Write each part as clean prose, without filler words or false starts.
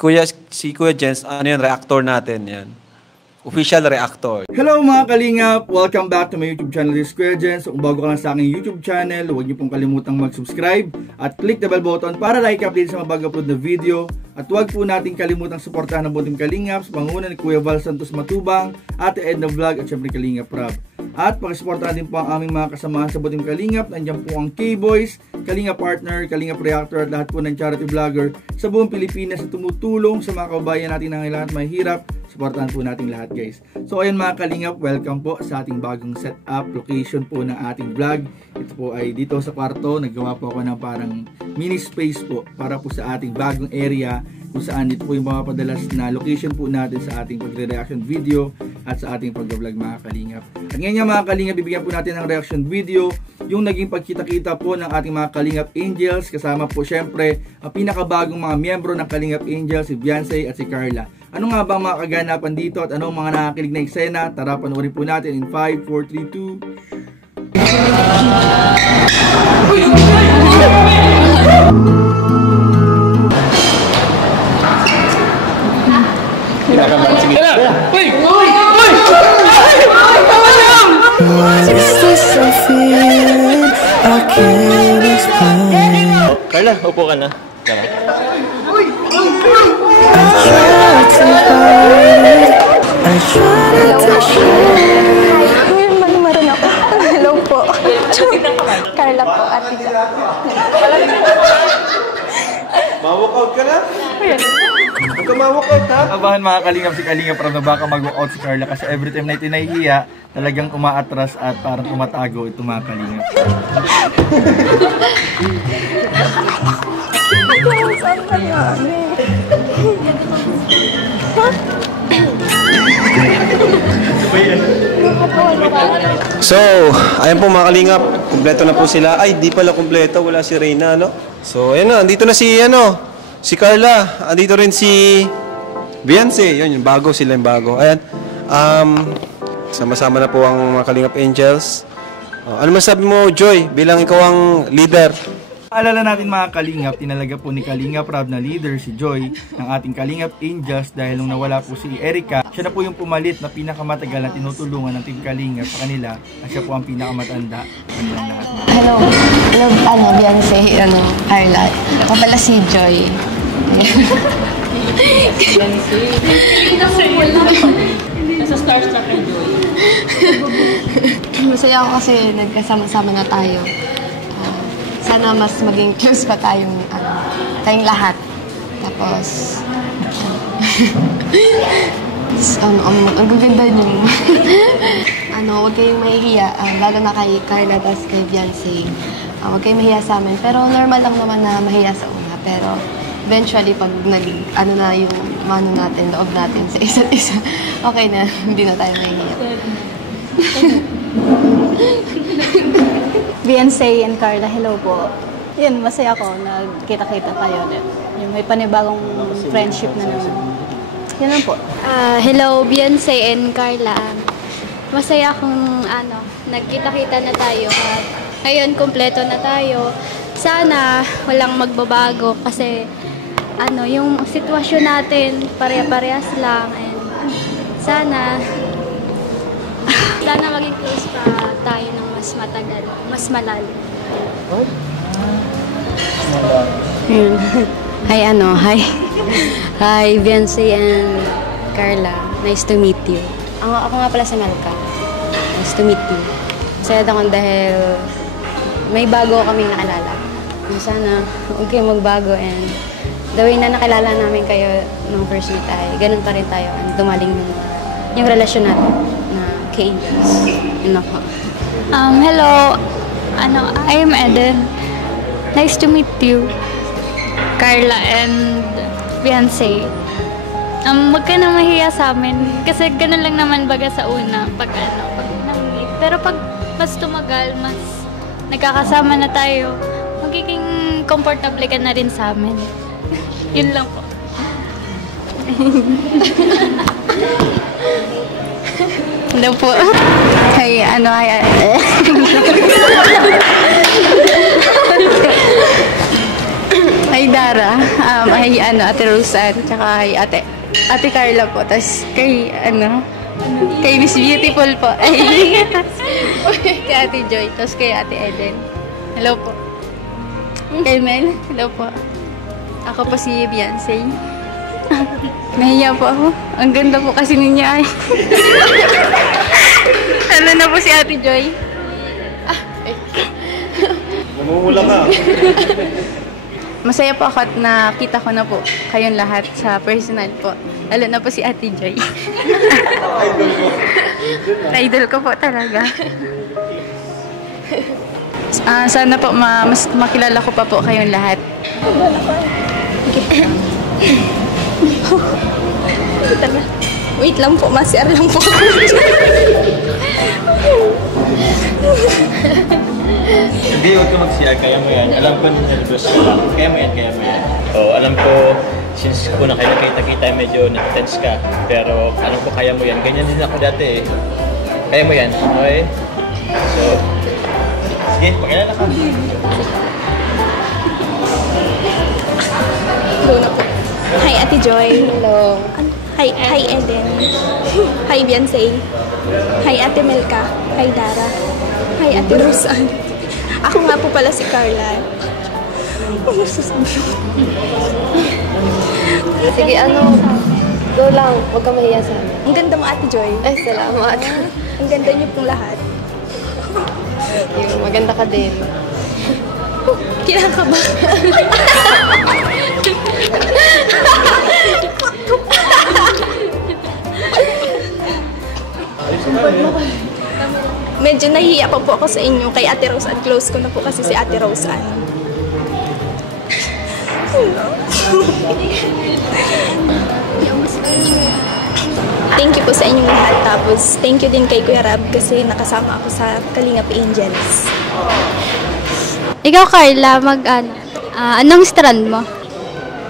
Kuya Jens, ano yun, reactor natin yan. Official reactor. Hello mga kalingap! Welcome back to my YouTube channel, this is Kuya Jens. So, kung bago ka lang sa aking YouTube channel, huwag niyo pong kalimutang mag-subscribe at click the bell button para like update sa mga bago-upload na video. At huwag po natin kalimutang suportahan ang buong Kalingap sa panguna ni Kuya Val Santos Matubang, Ate Edna Vlog at syempre Kalingap Rob. At pakisuportahan din po ang aming mga kasamahan sa buong Kalingap. Nandiyan po ang K-Boys, Kalingap Partner, Kalingap Reactor at lahat po ng charity vlogger sa buong Pilipinas na tumutulong sa mga kababayan natin na kailangan mahirap. Suportahan po natin lahat guys. So ayun mga Kalingap, welcome po sa ating bagong setup, location po ng ating vlog. Ito po ay dito sa kwarto, naggawa po ako ng parang mini space po para po sa ating bagong area kung saan dito po yung mga padalas na location po natin sa ating pagre-reaction video at sa ating pag-vlog mga Kalingap. At ngayon mga Kalingap, bibigyan po natin ng reaction video yung naging pagkita-kita po ng ating mga Kalingap Angels, kasama po syempre ang pinakabagong mga miyembro ng Kalingap Angels, si Beyonce at si Carla. Ano nga ba mga kaganapan dito at anong mga nakakilig na eksena? Tara, panoorin po natin in 5, 4, 3, 2. Kinakabahan, sige. Uy! Uy! Carla, upo ka na. Tara. Manumaran ako. Hello po. Carla po, ate. Ma-walkout ka na? Huwag ka ma-walkout ha? Abahan mga Kalingap si Kalingap Rob na baka mag-walkout si Carla kasi every time na ito nahihiya, talagang umaatras at parang tumatago ito mga Kalingap. So, ayan po mga Kalingap, kumpleto na po sila. Ay, di pala kumpleto, wala si Reyna, no? So, ayan na, andito na si Carla, andito rin si Beyonce, yun, yung bago, sila yung bago. Ayan, sama-sama na po ang mga Kalingap Angels. Ano masabi mo, Joy, bilang ikaw ang leader? Alala natin mga Kalingap, tinalaga po ni Kalingap Rob na leader si Joy ng ating Kalingap Angels dahil nung nawala po si Erica, siya na po yung pumalit na pinakamatagal na tinutulungan ng Team Kalingap sa kanila at siya po ang pinakamatanda sa kanilang lahat. Hello. Hello, Beyonce, Carla. Ako pala si Joy. Nasa Starstruck kay Joy. Masaya ako kasi nagkasama-sama na tayo. Sana mas maging close pa tayong lahat. Tapos, ang gaganda niyo. Huwag kayong mahihiya, lalo na kay Carla at kay Beyonce. Huwag kayong mahiya sa amin. Pero normal lang naman na mahiya sa una. Pero eventually, pag na yung natin, loob natin sa isa't isa, okay na, hindi na tayo mahihiya. Beyonce and Carla, hello po. Yun, masaya ako. Nagkita-kita tayo ulit. Yung may panibagong friendship na naman. Yan lang po. Hello, Beyonce and Carla. Masaya akong nagkita-kita na tayo. Ngayon, kumpleto na tayo. Sana walang magbabago kasi yung sitwasyon natin pare-parehas lang. And sana maging close pa tayo ng mas matagal, mas malalim. Hi, Beyonce and Carla. Nice to meet you. Ako nga pala si Melka. Nice to meet you. Masaya ako dahil may bago kaming naalala. Sana huwag kayong magbago and the way na nakilala namin kayo nung first meet tayo, ganun pa rin tayo and dumaling yung relasyon natin na K-Angels. Yun ako. Hello, I'm Eden. Nice to meet you, Carla and Beyonce. Huwag ka na mahiya sa amin kasi ganun lang naman baga sa una pag nang-meet. Pero pag mas tumagal, mas nagkakasama na tayo, magiging comfortable ka na rin sa amin. Yun lang po. Hello po. Hey, Hi Dara, hi Ate Roseanne, tsaka hi Ate Carla po, tapos kay kay Miss Beautiful po, ay kay Ate Joy, tapos kay Ate Eden. Hello po. Kay Mel, hello po. Ako po si Beyonce. Nahiya po ako. Ang ganda po kasi niya ay. Ano na po si Ate Joy? Namumula ka. Masaya po ako at nakita ko na po kayong lahat sa personal po. Lalo na po si Ate Joy. Idol ko. Idol ko po talaga. Sana po mas makilala ko pa po kayong lahat. Wait lang po, masir lang po. Hindi, huwag ka mag-CR. Kaya mo yan. Alam ko nervous ka lang. Kaya mo yan, kaya mo yan. Oo, alam ko, since una kayo nakita-kita, medyo na-tense ka. Pero alam ko kaya mo yan. Ganyan din ako dati eh. Kaya mo yan, okay? So, sige, pakilala ka. Hello na po. Hi, Ate Joy. Hello. Hi, Eden. Hi, Beyonce. Hi, Ate Melka. Hi, Dara. Hi, Ate Roseanne. Ako nga po pala si Carla. Ano sasabihin? Sige, go lang. Huwag ka mahiya sa amin. Ang ganda mo, Ate Joy. Ay, salamat. Ang ganda niyo pong lahat. Maganda ka din. Kailangan ka ba? Medyo nahihiya pa po ako sa inyo kay Ate Rose at close ko na po kasi si Ate Rose. Thank you po sa inyong lahat. Tapos thank you din kay Kuya Rab kasi nakasama ako sa Kalingap Angels. Ikaw, Carla, anong strand mo?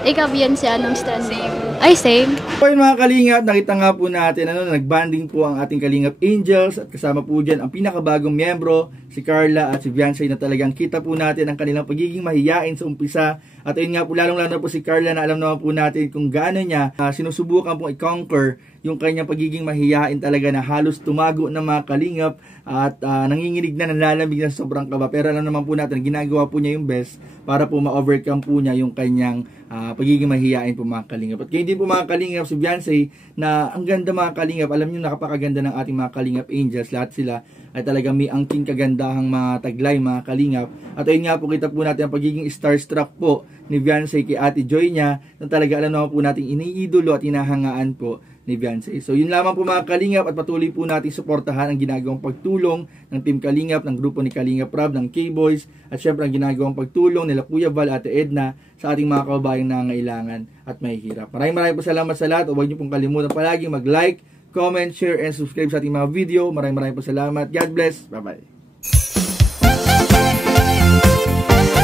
Ikaw, Beyonce, anong strand mo? Ay, same. So yun mga Kalingap, nakita nga po natin nagbanding po ang ating Kalingap Angels at kasama po dyan ang pinakabagong miyembro, si Carla at si Beyonce na talagang kita po natin ang kanilang pagiging mahiyain sa umpisa. At ayun nga po, lalong-lalo po si Carla na alam naman po natin kung gaano niya sinusubukan pong i-conquer yung kanyang pagiging mahiyain talaga na halos tumago ng mga Kalingap at nanginginig na, nalalamig na sobrang kaba. Pero alam naman po natin, ginagawa po niya yung best para po ma-overcome po niya yung kanyang pagiging mahiyain po mga Kalingap. At kayo din po mga Kalingap, si Beyonce na ang ganda mga Kalingap, alam niyo nakapakaganda ng ating mga Kalingap Angels, lahat sila ay talagang may angking kagandahang mga taglay mga Kalingap. At ayun nga po, kita po natin ang pagiging starstruck po ni Beyonce kay Ate Joy niya na talaga alam naman po natin iniidolo at inahangaan po ni Beyonce. So yun lamang po mga Kalingap at patuloy po natin suportahan ang ginagawang pagtulong ng Team Kalingap, ng grupo ni Kalingap Rab, ng K-Boys at syempre ang ginagawang pagtulong nila Kuya Val, Ate Edna sa ating mga kababayang nangangailangan at mahihirap. Maraming po salamat sa lahat. Huwag niyo pong kalimutan palagi mag-like, comment, share, and subscribe sa ating mga video. Maraming po salamat. God bless. Bye-bye.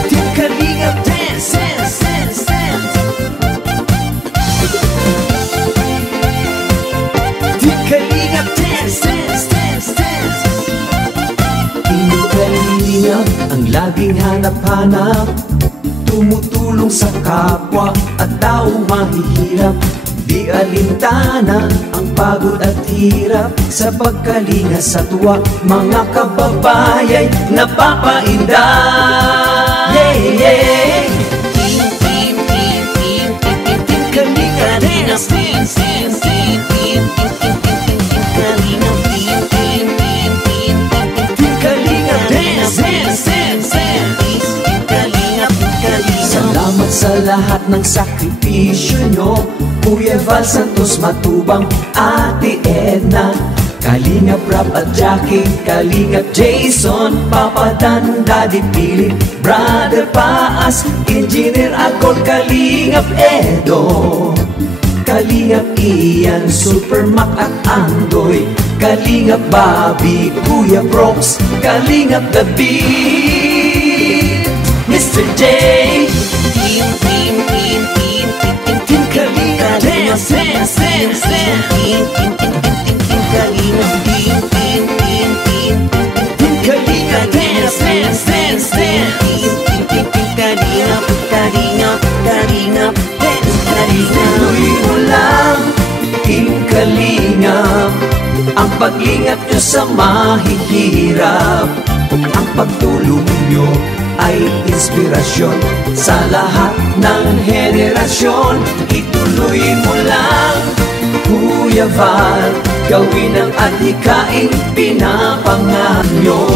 Team Kalingap dance, dance, dance, dance. Team Kalingap dance, dance, dance, dance. Team Kalingap ang laging hanap-hanap, tumutulong sa kapwa at taong mahihirap. Di alintana ang pagod at hirap sa pagkalinga sa tuwa, mga kababayay napapainda. Yeah, yeah. Team, team, team, team, team, team, Kalinga dance, dance, dance, team, team, team, team, team, team, Kalinga, team, team, team, team, team, Kalinga dance, dance, dance, dance, team, Kalinga, Kalinga. Salamat sa lahat ng sakripisyo nyo, Kuya Val Santos Matubang, Ate Edna, Kalingap Rab at Jackie, Kalingap Jason, Papa Dan, Daddy Pili, Brother Paas, Engineer Akol, Kalingap Edo, Kalingap Ian, Super Mac at Andoy, Kalingap Bobby, Kuya Brooks, Kalingap David, Mr. J. Team, team, team, team, team, team, Kalingap dance, dance, dance, dance. Team, team, team, team, team, Kalingap, team, team, team, team, team, Kalingap dance, dance, dance, dance. Team, team, team, team, Kalingap, Kalingap. paglingap nyo sa mahihirap. Ang pagtulong nyo ay inspirasyon sa lahat ng henerasyon. Ituloy mo lang, Kuya Val, gawin ang adhikaing pinapangarap nyo.